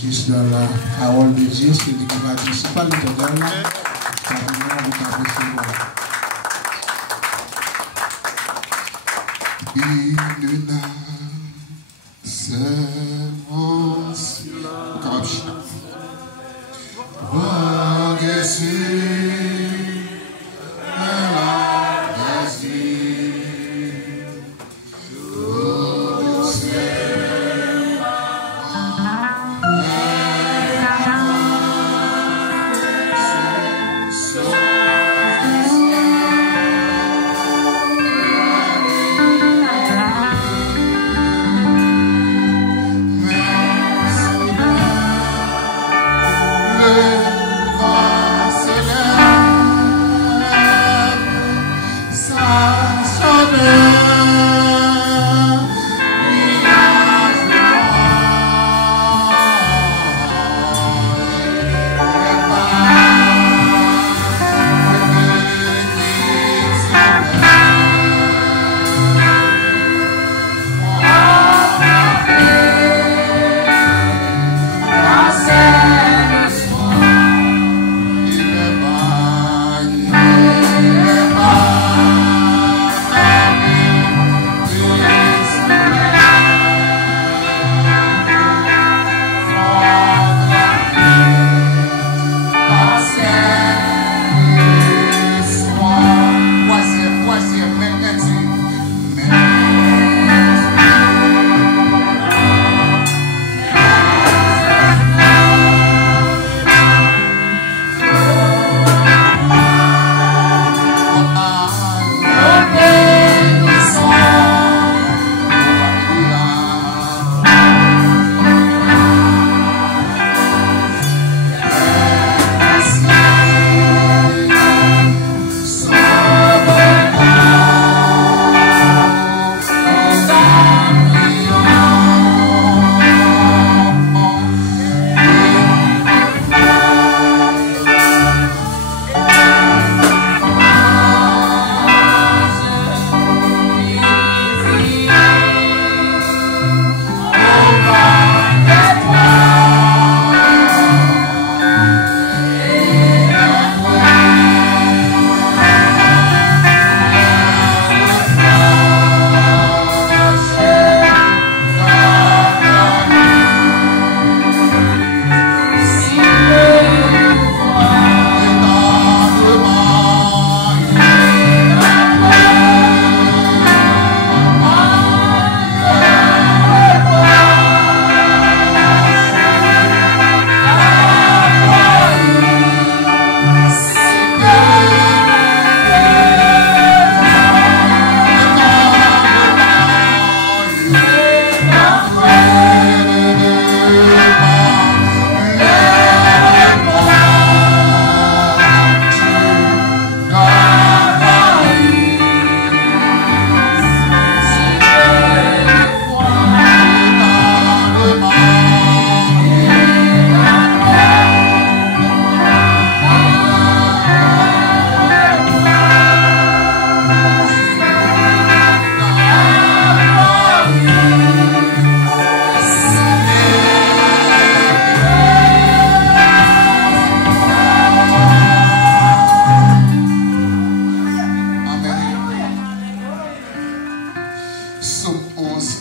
Juste dans la parole de Dieu, ce que Dieu va dire, c'est pas l'éternel là, ça va vous recevoir.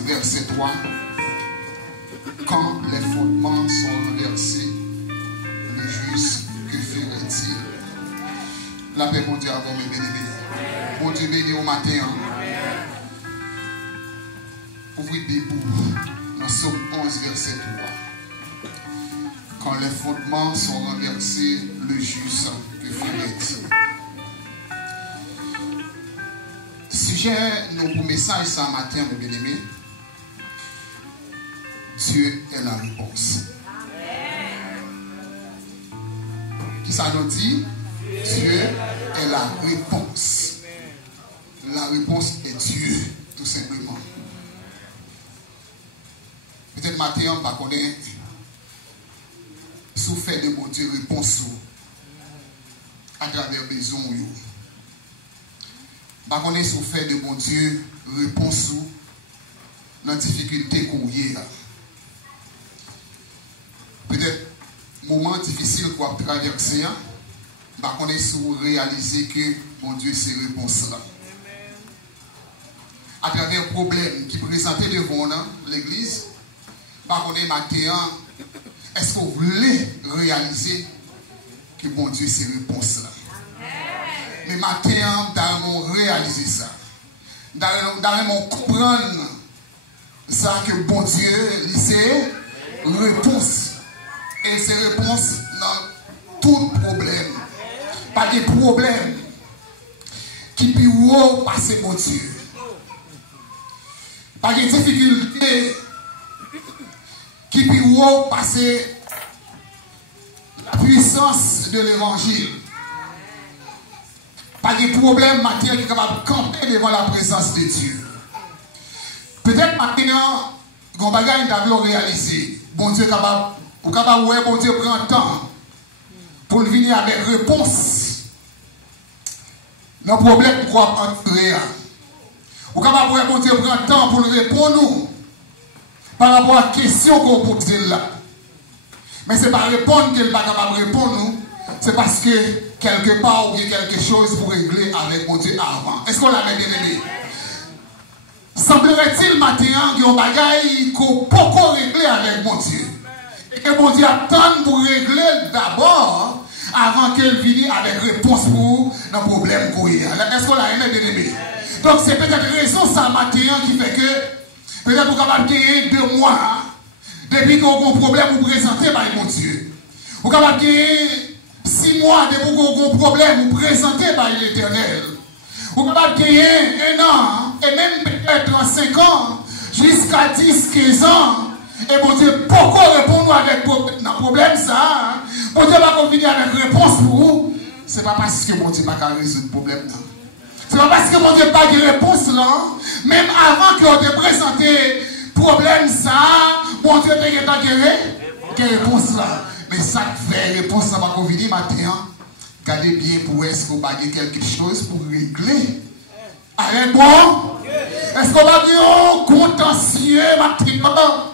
Une séance, quand les fondements sont renversés, le juste, que ferait-il? La paix, mon Dieu, avant mes bien-aimés. Mon Dieu, béni au matin. Ouvrez debout dans Somme 11, verset 3. Quand les fondements sont renversés, le juste, que ferait-il? Sujet, nous pour message ce matin, mes bien-aimés. Dieu est la réponse. Qui ça nous dit? Dieu est la réponse. La réponse est Dieu, tout simplement. Peut-être matin, on va connaître souffert de mon Dieu réponse à travers les maisons. On va souffert de mon Dieu réponse dans la difficulté qu'on y a. moment difficile qu'on a traversé, on est sur réaliser que mon Dieu, c'est réponse là. À travers un problème qui présentait devant l'église, on est matin, est-ce que vous voulez réaliser que mon Dieu, c'est réponse là? Mais matin, nous réaliser ça. Nous comprendre ça que bon Dieu, c'est réponse. Et c'est réponse dans tout problème. Pas de problème qui peut passer mon Dieu. Pas de difficulté qui peut passer la puissance de l'évangile. Pas de problème matériel qui est capable de camper devant la présence de Dieu. Peut-être maintenant, quand bagaille d'avons réalisé, bon Dieu capable, ou capable ouais, bon Dieu prend temps pour venir avec réponse. Nos problèmes pour entrer. Ou capable ouais, bon Dieu prend temps pour répondre nous par rapport à la question qu'on pose là. Mais ce n'est pas répondre qu'elle n'est pas capable de répondre nous, c'est parce que quelque part il y a quelque chose pour régler avec mon Dieu avant. Est-ce qu'on l'a bien aimé? Semblerait-il maintenant qu'il y a un bagage qu'on peut régler avec mon Dieu. Et que mon Dieu attend pour régler d'abord avant qu'elle vienne avec réponse pour nos problèmes qu'on a. Est-ce qu'on l'a bien aimé? Donc c'est peut-être raison ça maintenant qui fait que peut-être vous capable de gagner 2 mois depuis qu'on a un problème vous présentez par mon Dieu. Vous capable de gagner 6 mois depuis qu'on a un problème vous présentez par l'Éternel. Vous capable de gagner 1 an et même peut-être 5 ans jusqu'à 10-15 ans. Et mon Dieu, pourquoi répondre avec un problème ça? Mon Dieu va venir avec réponse pour vous. Ce n'est pas parce que mon Dieu n'a pas résoudre le problème. Ce n'est pas parce que mon Dieu n'a pas de réponse là. Même avant qu'on ait présenté le problème ça, mon Dieu n'a pas de réponse là. Mais ça fait réponse ça va venir matin. Gardez bien pour est-ce qu'on va dire quelque chose pour régler. Allez bon? Est-ce qu'on va dire contentieux matin?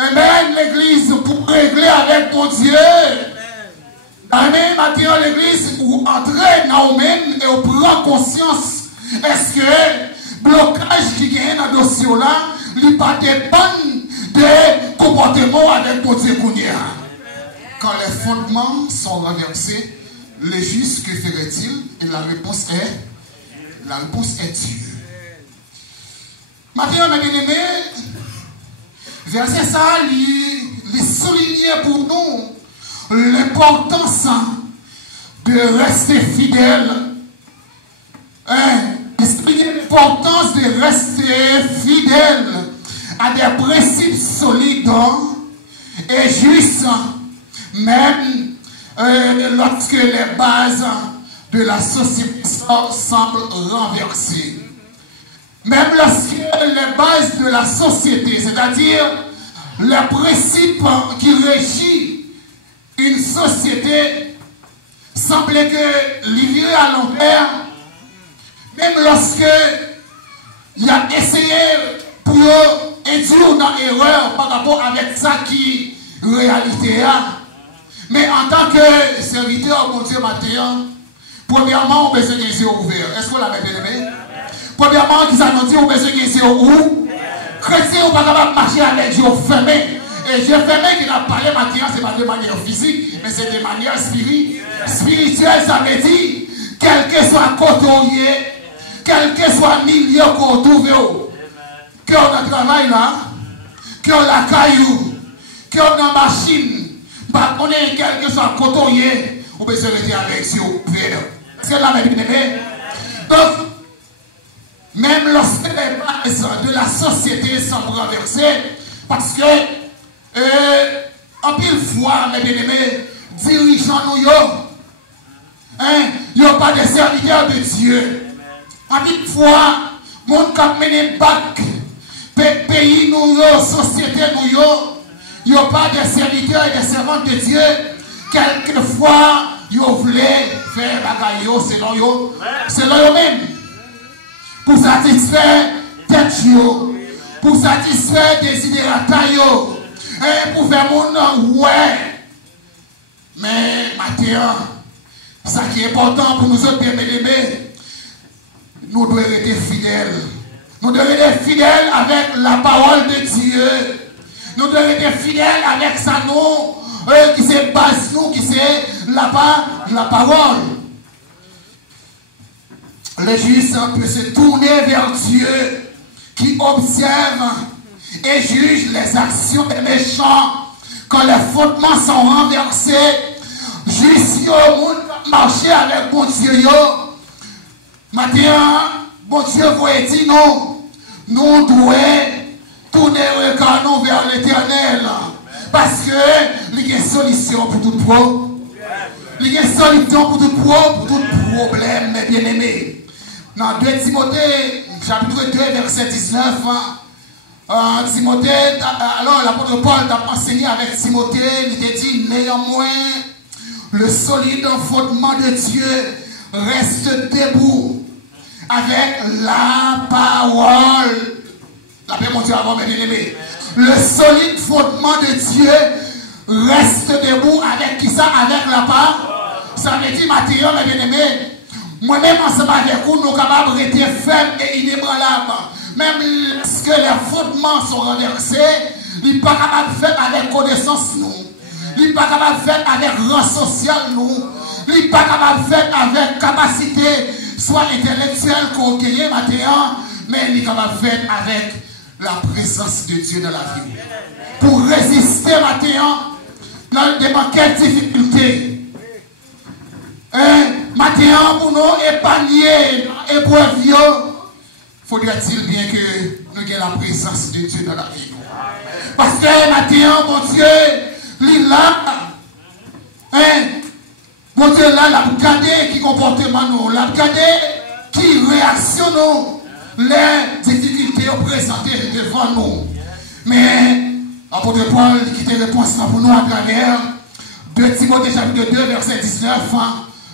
Amen, l'église pour régler avec mon Dieu. Amen, maintenant l'église où entrer dans nous-mêmes et on prend conscience. Est-ce que blocage qui gagne dans le dossier là, il pas dépend des comportements avec mon Dieu qu'on y a. Quand les fondements sont renversés, le juste que ferait-il? Et la réponse est Dieu. Maintenant, mes bien-aimés, verset ça, il souligne pour nous l'importance de rester fidèle. Il souligne l'importance de rester fidèle à des principes solides et justes, même lorsque les bases de la société semblent renversées. Même lorsque les bases de la société, c'est-à-dire les principes qui régissent une société, semblent que l'hiver à l'envers, même lorsque il a essayé pour induire dans l'erreur par rapport avec ça qui est réalité. Mais en tant que serviteur, mon Dieu, matin, premièrement, on a besoin d'un yeux ouvert. Est-ce qu'on l'a bien aimé? Premièrement, qui s'annonce, on a besoin d'un yeux ouvert. Chrétien, on ne peut pas marcher avec les yeux fermés. Et yeux fermés qui n'a parlé matin, ce n'est pas de manière physique, mais c'est de manière spirituelle. Spirituelle, ça veut dire, quel que soit côté, quel que soit milieu qu'on trouve, qu'on a travail là, qu'on a caillou, qu'on a machine, pas qu'on ait quel que soit côté, on peut se retirer avec les yeux ouverts. C'est là, mes bien-aimés. Donc, même lorsque les bases de la société sont renversées, parce que, en pile fois, mes bien-aimés, dirigeants nous, il n'y a pas de serviteurs de Dieu. En pile fois, mon cap mené bac, pays nous, société nous, il n'y a pas de serviteurs et de servantes de Dieu. Quelquefois, ils voulaient faire bagaille selon eux-mêmes. Pour satisfaire tête, pour satisfaire des idérateurs, pour faire mon ouais. Mais maintenant, ça qui est important pour nous autres, bien-aimés, nous devons être fidèles. Nous devons être fidèles avec la parole de Dieu. Nous devons être fidèles avec sa nom, qui c'est base nous, qui c'est la parole. Le juste peut se tourner vers Dieu, qui observe et juge les actions des méchants. Quand les fondements sont renversés, juste au monde marcher avec bon Dieu. Maintenant, bon Dieu vous dit nous devons tourner le regard vers l'Éternel. Parce que il y a une solution pour tout problème. Il y a une solution pour tout problème, mes bien-aimés. Dans 2 Timothée, chapitre 2, verset 19, Timothée, alors l'apôtre Paul t'a enseigné avec Timothée, il t'a dit néanmoins, le solide fondement de Dieu reste debout avec la parole. La paix, mon Dieu, avant mes bien-aimés. Le solide fondement de Dieu reste debout avec qui ça? Avec la parole. Ça veut dire, Mathieu, mes bien-aimés, moi-même ensemble avec vous, nous sommes capables de rester fermes et inébranlables. Même lorsque les fondements sont renversés, il n'est pas capable de faire avec connaissance nous. Il n'est pas capable de faire avec rang social nous. Il n'est pas capable de faire avec capacité, soit intellectuelle qu'on gagne maintenant, mais il est capable de faire avec la présence de Dieu dans la vie. Pour résister maintenant, dans quelle difficulté? Maintenant, pour nous épargner épreuve, faudrait-il bien que nous ayons la présence de Dieu dans la vie. Parce que maintenant, mon Dieu, il est là. Mon Dieu, là, il a regardé qui comportement nous, il a regardé qui réaction nous, les difficultés présentées devant nous. Mais, l'apôtre Paul, qui te réponse pour nous à travers 2 Timothée chapitre 2, verset 19,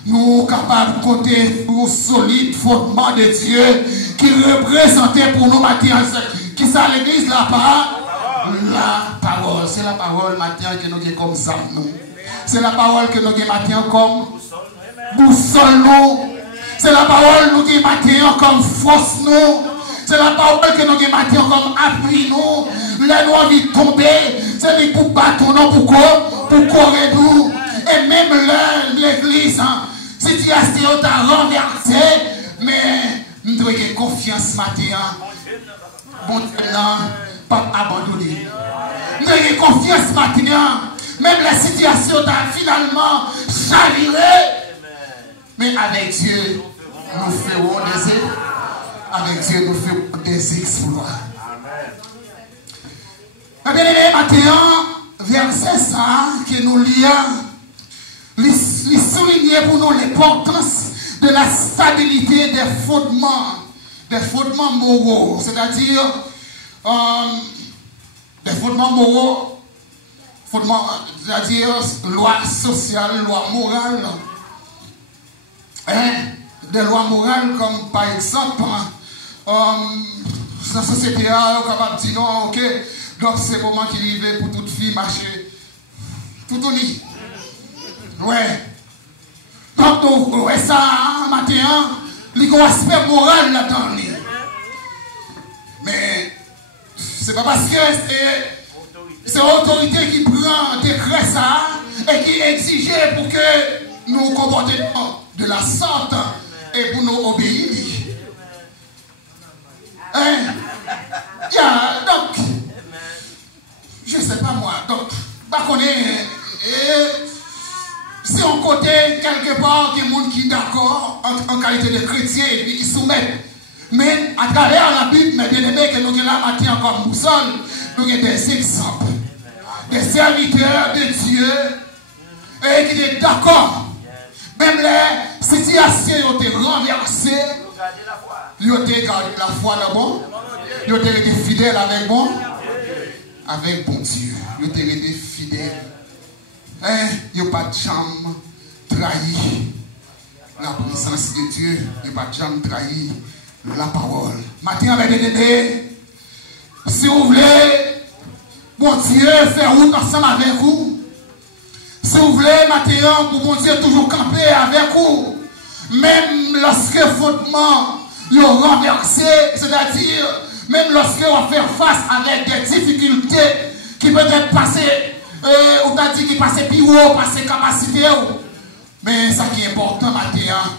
nous sommes capables de compter pour solide fondement de Dieu qui représentait pour nous maintenant, qui ça l'église, la parole. C'est la parole maintenant que nous avons comme ça, nous. C'est la parole que nous avons maintenant comme boussole, nous. C'est la parole que nous avons maintenant comme force, nous. C'est la parole que nous avons maintenant comme appui, nous. Les nous envie de tomber, c'est pour battre, non, pour courir, nous. Et même l'église, situation t'a renversé, mais nous devons avoir confiance maintenant. Bon Dieu là, pas abandonné. Nous devons avoir confiance maintenant. Même la situation t'a finalement chaviré. Mais avec Dieu, nous ferons avec Dieu, nous ferons des exploits. Bien aimé, maintenant, verset ça que nous lions. Il souligne pour nous l'importance de la stabilité des fondements moraux, c'est-à-dire des fondements moraux, c'est-à-dire loi sociale, loi morale, des lois morales comme par exemple, la société est capable de dire non, ok, donc c'est le moment qui arrive pour toute fille marcher tout uni. Ouais. Donc, ouais, ça, maintenant, il y a un aspect moral là-dedans. Mais, c'est pas parce que c'est l'autorité qui prend décret ça et qui exige pour que nous nous comportions de la sorte et pour nous obéir. Donc, je ne sais pas moi, donc, pas qu'on est. Si on côté quelque part des gens qui sont d'accord en qualité de chrétien et puis qui soumettent. Mais à travers la Bible, mes bien-aimés, que nous avons là maintenant comme boussole, nous avons des exemples. Des serviteurs de Dieu et qui sont d'accord. Même les situations ont été renversées. Ils ont été gardé la foi là bon. Ils ont été fidèles avec bon. Avec bon Dieu. Ils ont été fidèles. Il n'y a pas de chambre trahi la présence de Dieu. Il n'y a pas de chambre trahi la parole. Maintenant, mes bien-aimés, si vous voulez, bon Dieu, faire route ensemble avec vous. Si vous voulez, maintenant, pour bon Dieu toujours camper avec vous. Même lorsque fautement, vous renversé, c'est-à-dire, même lorsque vous faire face avec des difficultés qui peut-être passer, ou t'as dit qui passent plus haut, passer capacité. Mais ça qui est important maintenant,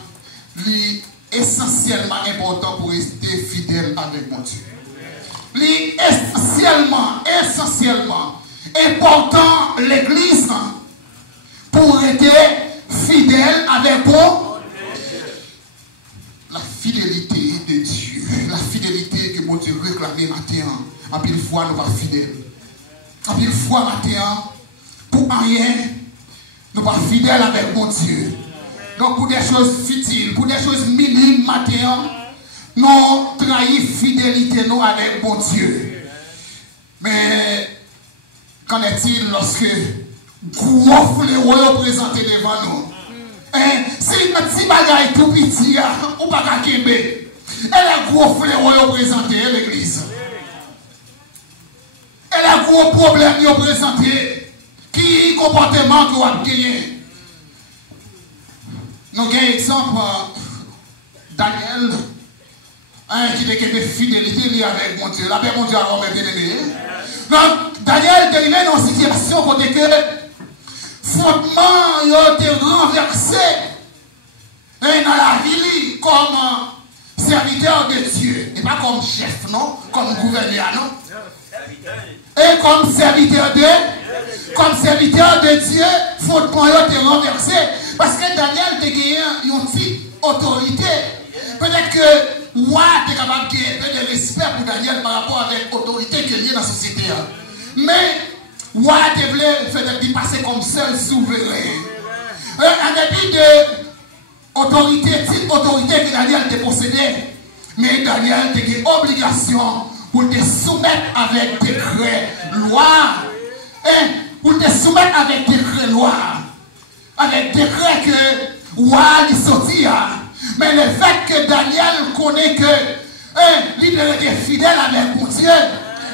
essentiellement important pour rester fidèle avec mon Dieu. Essentiellement important l'église pour être fidèle avec vous. La fidélité de Dieu, la fidélité que mon Dieu réclame maintenant, en pile fois nous pas fidèles. En pile fois maintenant, pour rien, nous pas fidèles avec mon Dieu. Donc pour des choses futiles, pour des choses minimes maintenant, nous trahissons fidélité nous avec mon Dieu. Mais qu'en est-il lorsque gros fléau présenté devant nous? Si petit bagaille tout petit, ou pas qu'à Kembe, elle a gros fléau présenté l'église. Elle a gros problème présenté. Qui comportement que vous avez gagné? Nous avons un exemple, Daniel, qui a des fidélité avec mon Dieu. La paix, mon Dieu, a bien aimé. Donc, Daniel est arrivé dans une situation côté que fondement a été renversé dans la ville comme serviteur de Dieu. Et pas comme chef, non? Comme gouverneur, non? Et comme serviteur de Dieu, fondement a été renversé. Parce que Daniel a gagné une petite autorité. Peut-être que Roi est capable de gagner de respect pour Daniel par rapport avec l'autorité qu'il y a dans la société. Mais Roi devait faire passer comme seul souverain. En dépit de autorité, petite autorité que Daniel a possédée, mais Daniel a une obligation pour te soumettre avec décret loi. Pour te soumettre avec décret loi. Avec décret que Roi est sorti. Mais le fait que Daniel connaît que il est fidèle avec mon Dieu,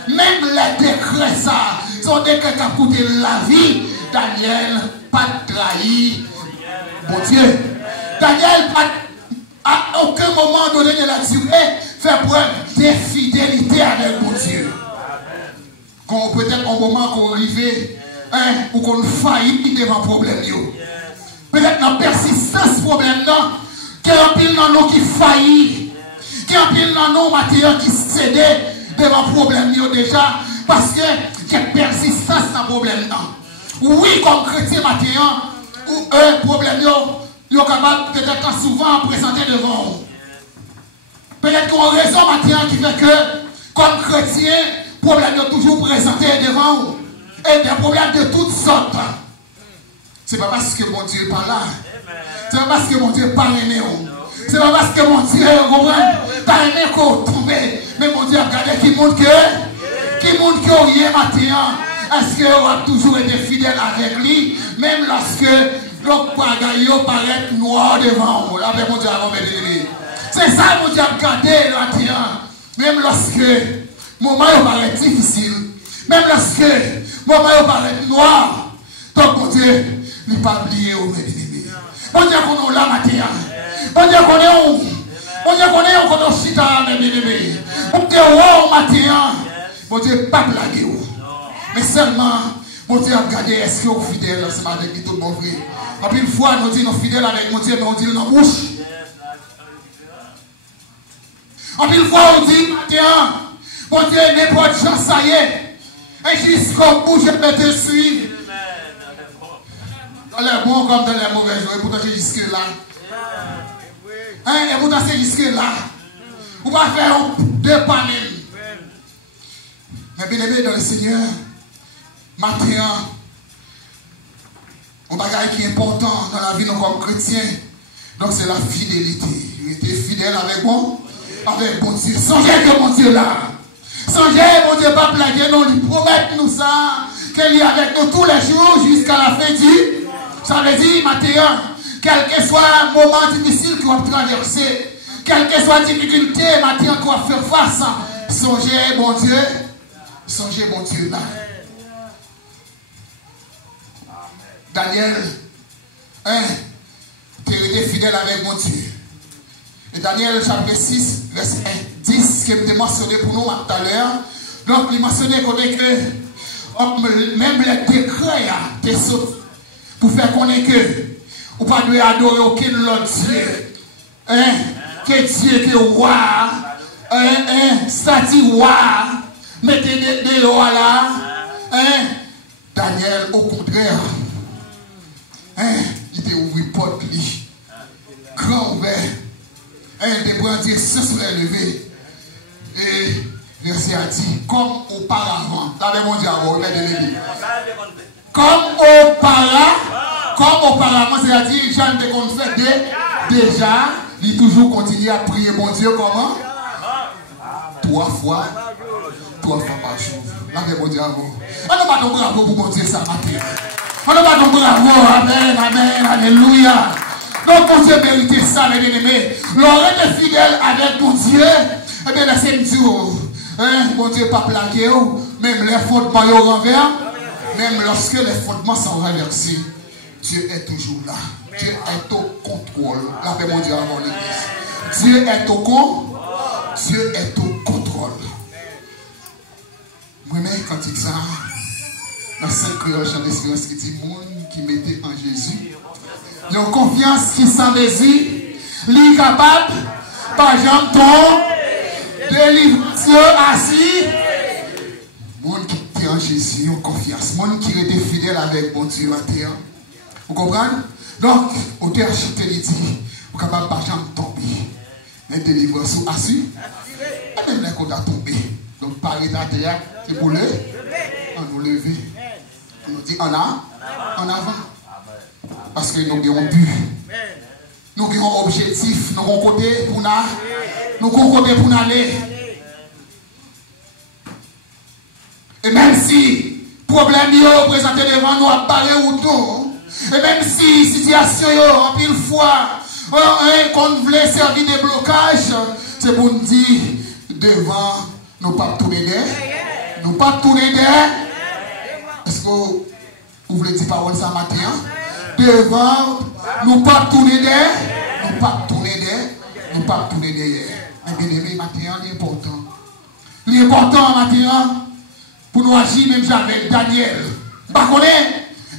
même les décrets, ça, sont des décrets qui ont coûté la vie. Daniel pas trahi mon Dieu. Daniel pas à aucun moment donné de la durée fait preuve de fidélité avec mon Dieu. Quand peut-être au moment qu'on arrive, ou qu'on faillit devant le problème, peut-être dans la persistance problème, qu'il y a un pile dans nous qui faillit, qu'il y a un pile dans nous matériel qui cède devant le problème déjà, parce que il y a persistance dans le problème. Oui, comme chrétien matériel, ou un problème, ils sont capables peut-être souvent présenter devant vous. Peut-être qu'on a raison matériel qui fait que, comme chrétien, le problème est toujours présenté devant vous. Et des problèmes de toutes sortes. Ce n'est pas parce que mon Dieu n'est pas là. Ce n'est pas parce que mon Dieu n'est pas aimé. Ce n'est pas parce que mon Dieu n'est pas aimé qu'on tombe. Mais mon Dieu a regardé qui montre que rien matin. Est-ce que vous avez toujours été fidèle avec lui, même lorsque le bagaille paraît noir devant vous. Avec mon Dieu a regardé. C'est ça mon Dieu a regardé matin. Même lorsque le moment paraît difficile. Même lorsque le moment paraît noir. Donc mon Dieu n'est pas oublié au bien-aimé. Mon Dieu qu'on est là matin. Mon Dieu qu'on est où? Mon Dieu qu'on est où quand on chita mes bien-aimés. Mon Dieu où matin. Mon Dieu pas blagué où. Mais seulement, mon Dieu a regardé est-ce que vous êtes fidèles avec lui tout le monde vrai. Après une fois, nous disons fidèles avec mon Dieu, mais on dit dans la bouche. Après une fois, on dit matin, mon Dieu n'importe quoi, ça y est. Et jusqu'au bout, je vais te suivre. Dans les bons comme dans les mauvais jours, et pourtant c'est jusque là. Et pourtant c'est jusque là. On va faire deux pas même. Mais bien aimé dans le Seigneur, maintenant, un bagage qui est important dans la vie de nous comme chrétiens, donc c'est la fidélité. Il était fidèle avec bon Dieu. Songez que mon Dieu là. Songez, mon Dieu, pas blaguer, non, il promet nous ça, qu'il est avec nous tous les jours jusqu'à la fin du. Ça veut dire, maintenant, quel que soit le moment difficile qu'on va traverser, quelle que soit la difficulté, maintenant qu'on va faire face, songez, mon Dieu là. Daniel, tu es fidèle avec mon Dieu. Et Daniel, chapitre 6, verset 10, qui me mentionné pour nous tout à l'heure. Donc, il mentionnait que même les décrets pour faire connaître que vous ne pouvez pas adorer aucun autre Dieu. Que Dieu qui est roi, statut roi, mettez des rois là. Daniel, au contraire, il t'a ouvert porte, grand ouvert. Des brandiers se sont élevés. Et verset a dit, comme auparavant, mon Dieu, comme auparavant, c'est-à-dire, Jean de confesse déjà, il toujours continue à prier mon Dieu comment? 3 fois par jour. Là, mon Dieu, on n'a pas de bravo pour mon Dieu ça matin. On n'a pas de bravo, amen, amen, alléluia. Donc, mon Dieu mérite ça, mes bien-aimés. L'aurait été fidèle avec mon Dieu. Eh bien, c'est une jour. Mon Dieu pas plaqué. Même les fondements sont renversés. Même lorsque les fondements sont renversés, Dieu est toujours là. Dieu est au contrôle. Là, mon Dieu avant l'église. Dieu est au contrôle. Dieu est au contrôle. Moi-même, quand il dit ça, dans 5 créoles, chant d'espérance qui dit, monde qui mettait en Jésus. Ils ont confiance qui s'en mesure, li capable, par exemple, ton délivrance assis. Monde qui était en Jésus, ils ont confiance. Monde qui était fidèle avec mon Dieu à terre. Vous comprenez? Donc, au terre, je te l'ai dit, vous êtes capable par exemple tomber. Mais délivrance assis. Et même les qu'on a tombé. Donc, parler de la terre, c'est pour le. On nous lever. On nous dit en avant. Parce que nous avons but. Nous avons objectif. Nous avons côté pour nous aller. Et même si problème est présenté devant nous à parler ou tout, et même si situation est en pile fois, qu'on voulait servir de blocage, c'est pour nous dire devant nous pas tourner derrière. Nous pas tourner derrière. Est-ce que vous voulez dire parole ça matin? Devant, nous pas tourner derrière. Nous pas tourner derrière. Nous pas tourner derrière. Mais bien aimé, matin, l'important. L'important matin, pour nous agir même avec Daniel.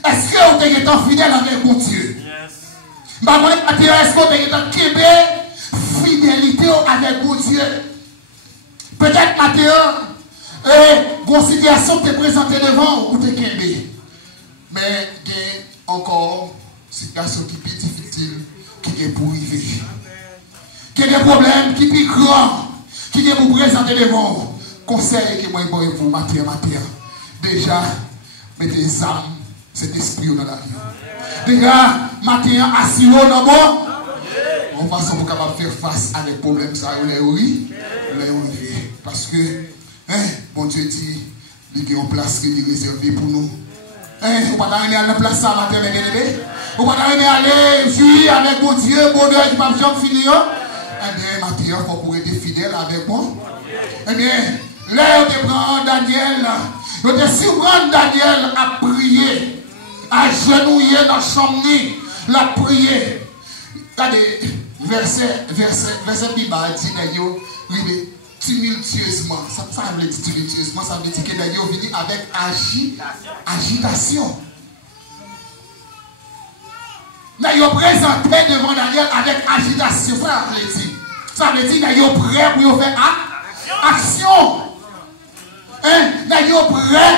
Est-ce que vous êtes fidèle avec mon Dieu? Est-ce que vous êtes fidélité avec mon Dieu? Peut-être matin, vos situations te présentées devant ou te kébé. Mais il y a encore une situation qui est plus difficile, qui est pour arriver. Il y a des problèmes qui sont plus grands, qui sont pour présenter devant vous. Conseil que moi je vous matin. Déjà, mettez les âmes, cet esprit dans la vie. Déjà, matin, assis-vous dans bon. En façon pour capable faire face à des problèmes, ça, oui. Parce que, bon Dieu dit, il y a une place qui est réservée pour nous. Vous ne pouvez pas aller à la place ça matin, mes bien-aimés. Vous ne pouvez pas aller jouer avec mon Dieu, bonheur, qui ne peut pas finir. Eh bien, matin, il faut être fidèle avec moi. Eh bien, là, on prend Daniel, on te surprend Daniel à prier, à genouiller dans la chambre, la prier. Regardez, verset Bible dit, tumultueusement. Ça veut dire tumultueusement, ça veut dire que Daniel venu avec agitation. Daniel présenté devant Daniel avec agitation. Ça veut dire. Ça veut dire Daniel prêt pour faire action. Daniel prêt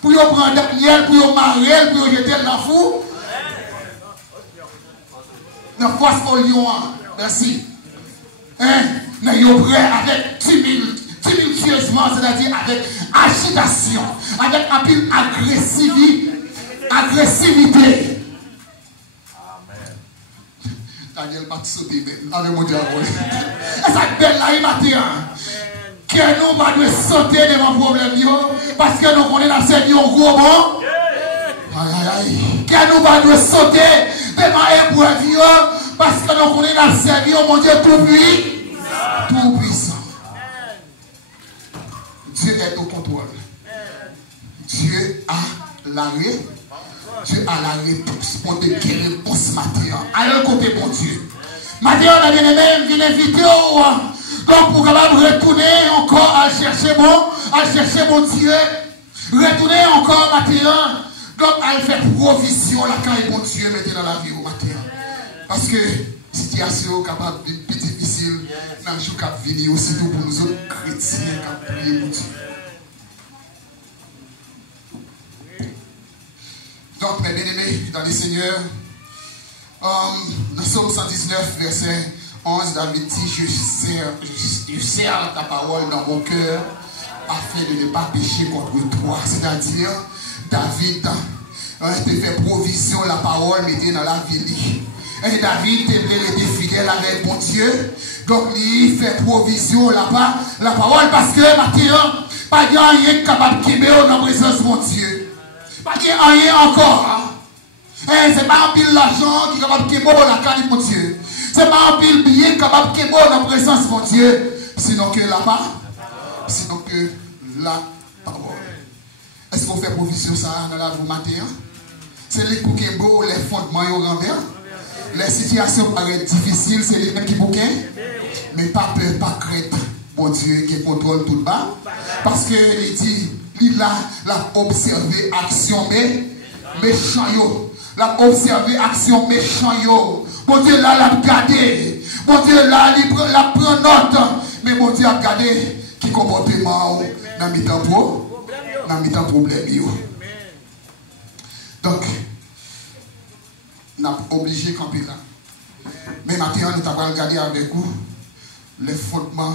pour prendre Daniel, pour marier, pour jeter dans la fou. Dans face au lion. Merci. Daniel prêt avec tumultueusement, c'est-à-dire avec agitation, avec un peu agressivité. Daniel va sauter avec mon diable. Et ça belle là, il matin. Que nous va sauter devant le problème, parce que nous connaissons la servir au gros bon. Que nous va sauter devant l'épreuve, parce que nous connaissons la servir au mon Dieu tout puissant. Dieu est au contrôle. Dieu a l'arrêt. Dieu a la réponse. Bon Dieu, quelle réponse matin? Allez le côté, bon Dieu. Matin, on a bien aimé, vient inviter donc pour capable retourner encore à chercher bon Dieu. Retourner encore matin. Donc, elle fait provision là quand bon Dieu mettez dans la vie au matin. Parce que situation capable de plus difficile dans le jour qui va venir aussi pour nous autres chrétiens qui prier pour Dieu. Donc, mes bien-aimés dans les seigneurs, dans Somme 119, verset 11, David dit, je serre ta parole dans mon cœur afin de ne pas pécher contre toi. C'est-à-dire, David te fait provision la parole, mettez dans la vie. Et David était fidèle avec mon Dieu. Donc, il fait provision là-bas, la parole, parce que maintenant, pas de rien capable de quitter dans la présence de mon Dieu. Pas de rien encore. C'est pas un pile l'argent qui est capable de quitter la carne de mon Dieu. C'est pas un pile billet capable de quitter dans la présence de mon Dieu. Sinon que là-bas, sinon que la parole. Est-ce qu'on fait provision ça dans la vie matin? C'est les Koukembo, les fondements au revers. Les situations paraissent difficiles, c'est les mêmes qui bouquent. Mais pas peur, pas crainte. Bon Dieu qui contrôle tout le bas. Parce qu'il dit, il a observé action méchant yo. L'a observé action méchant yo. Bon Dieu là, l'a gardé. Bon Dieu là, il prend note. Mais bon Dieu a gardé qui comportement dans le temps problème. Donc, on a obligé de camper là. Mais maintenant, nous avons regardé avec vous les fondements